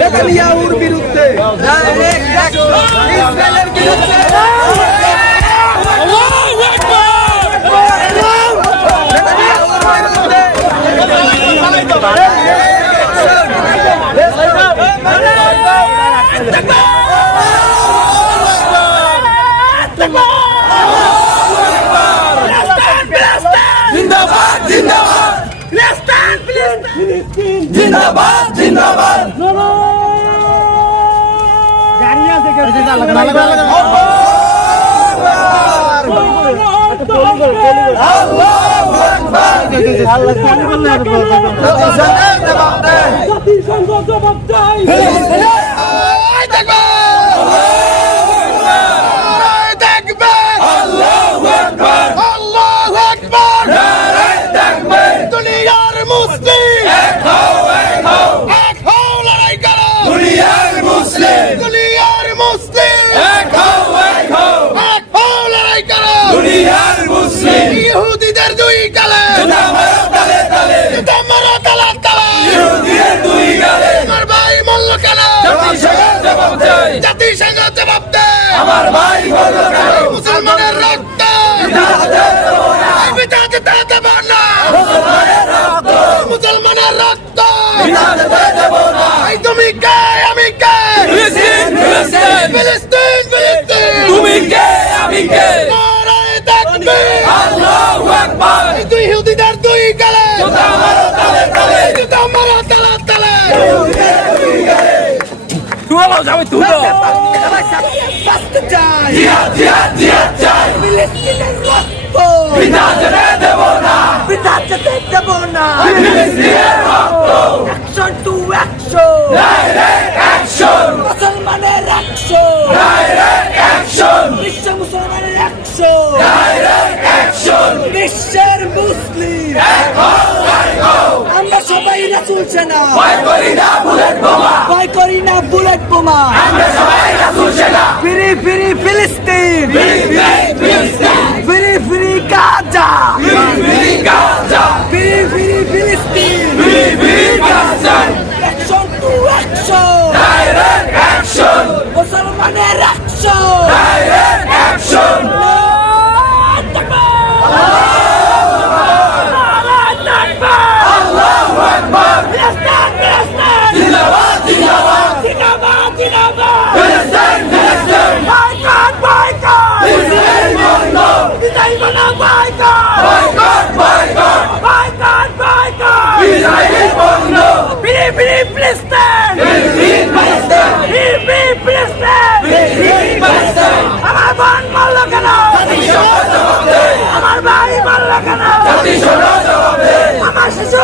নেতানিয়াহুর বিরুদ্ধে। নেতানিয়াহুর বিরুদ্ধে। জিন্দাবাদ জিন্দাবাদ। জাতিসংঘ জবাব দেয়। দুই গালে। জুতা মারো তালে তালে জুতা মারো তালে তালে ইহুদিদের দুই গালে আমার ভাই মল্ল কেন? জাতিসংঘ জবাব দেয় জাতিসংঘ জবাব দেয় আমার ভাই মল্ল কেন মুসলমানের রক্ত বিতাতে দেব না। মুসলমানের রক্ত। এই তুমি কে? আমি কে? দুই ইহুদিদের দুই গালে। জুতা মারো তালে তালে। জুতা মারো তালে তালে। জিহাদ জিহাদ জিহাদ চাই। ফিলিস্তিনের রক্ত। পিতা যেতে দেব না। পিতা যেতে দেব না। ফিলিস্তিনের রক্ত। Action to action direct action মুসলমানের অ্যাকশন ডাইরেক্ট অ্যাকশন বিশ্ব মুসলমানের অ্যাকশন ডাইরেক্ট অ্যাকশন বিশ্বের মুসলিম। আমরা সবাই রাসুল সেনা ভয় করি না। বুলেট বোমা ভয় করি না বুলেট বোমা। ফিরি ফিরি, ফিলিস্তিন। ফিলিস্তিন ফিলিস্তিন। ফিরি ফিরি গাজা ফিরি গাজা ফিরি ফিরি ফিলিস্তিন ফিরি ফিরি Gaza action to action direct action মুসলমানের অ্যাকশন ডাইরেক্ট অ্যাকশন আল্লাহু আকবার জিন্দাবাদ জিন্দাবাদ ফিলিস্তিন ফিলিস্তিন ইসরায়েল বন্ধ বয়কট বয়কট ইসরায়েল বন্ধ ফিলিস্তিন ফিলিস্তিন ফিলিস্তিন আমার বোন মারল কেন জাতিসংঘ জবাব দেয় আমার ভাই মারল কেন জাতিসংঘ জবাব। দেয় আমার শিশু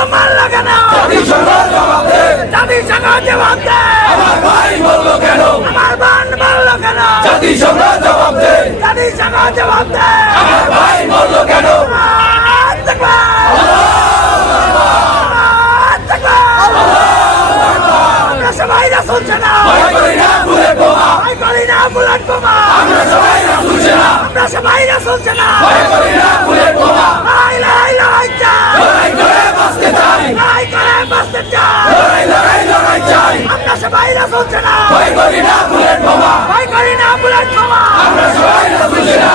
জাতিসংঘ জবাব। দেয় জাতিসংঘ জবাব দেয় আমার ভাই বলল কেন? আমার বোন মারল কেন? জাতিসংঘ জবাব। দেয় আমার ভাই বলল কেন? আমরা সবাই রাসুল সেনা ভয় করি না বুলেট বোমা। ভয় করি না আমরা সবাই আমরা রাসুল সেনা না। ভয় করি না বুলেট বোমা। ভয় করি না বুলেট বোমা। আমরা সবাই রাসূল সেনা